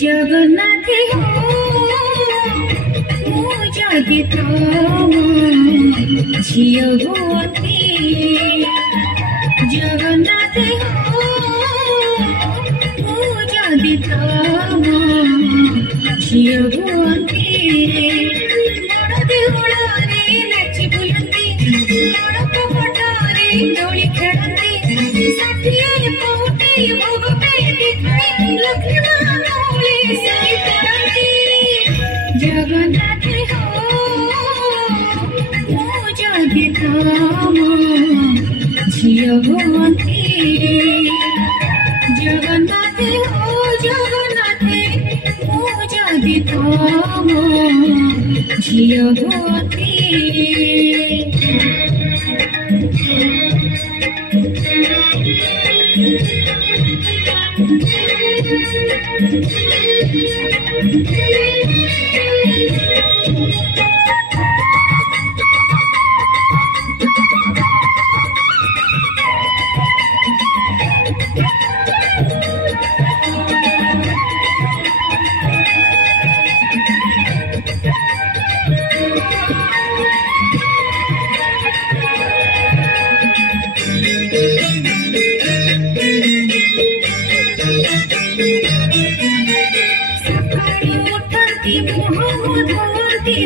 जगन्नाथ हो मो जदि तम झिय हुअती जगन्नाथ हो मो जदि तम झिय हुअती बड़ देउଳରେ नाची बुलती बड़ कपटारे दୋଳି ଖେଳନ୍ତି ଷାଠିଏ ପଉଟି ଭୋଗ ପାଇକି ଖାଇ ଲକ୍ଷ୍ମୀ जगन्नाथ हो मो जदि तम झिय हुअती जगन्नाथ हो जगन्नाथ मो जदि तम झिय हुअती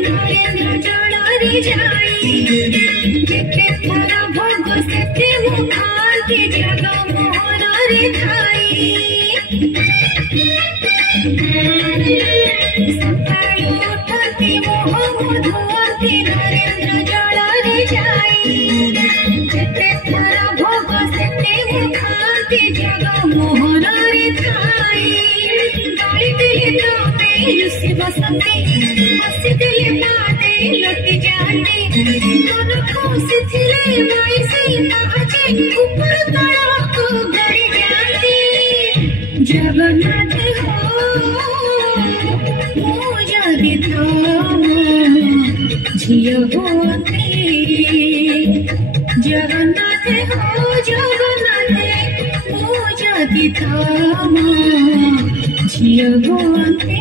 नरेंद्र जलरी जाई जेते थर भोग सेते मुखांति जग मोहन रे थाई सकाळी उठती मोह धुवती नरेंद्र जलरी जाई जेते थर भोग सेते मुखांति जग मोहन रे थाई गाली दिले तमे लुसी बसंती हसी दिले पादे लुटी जाती मन खुशी थिले माई सीता जे ऊपर तड़क गड़ी जाती जगन्नाथ हो मो जदि तम झिय हुअती जगन्नाथ हो जगन्नाथ मो जदि तम झिय हुअती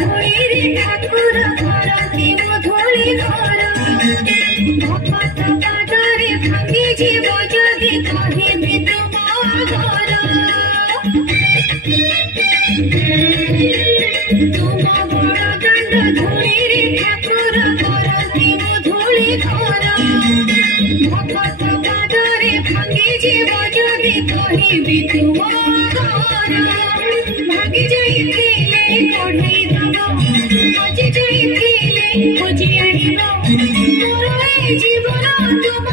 ठाकुर करती मो धोली घर भक्त पादरे भांगी जीव जदि कहिबि तुम घर तुम बड़ दांड धूली ठाकुर करती मो धोली घर भक्त पादरे भांगी जीव जदि कहिबि तुम घर भागी जाइथिले कढ़ई दब बजी जाइथिले खोजी आनिब मोर ए जीवन तुम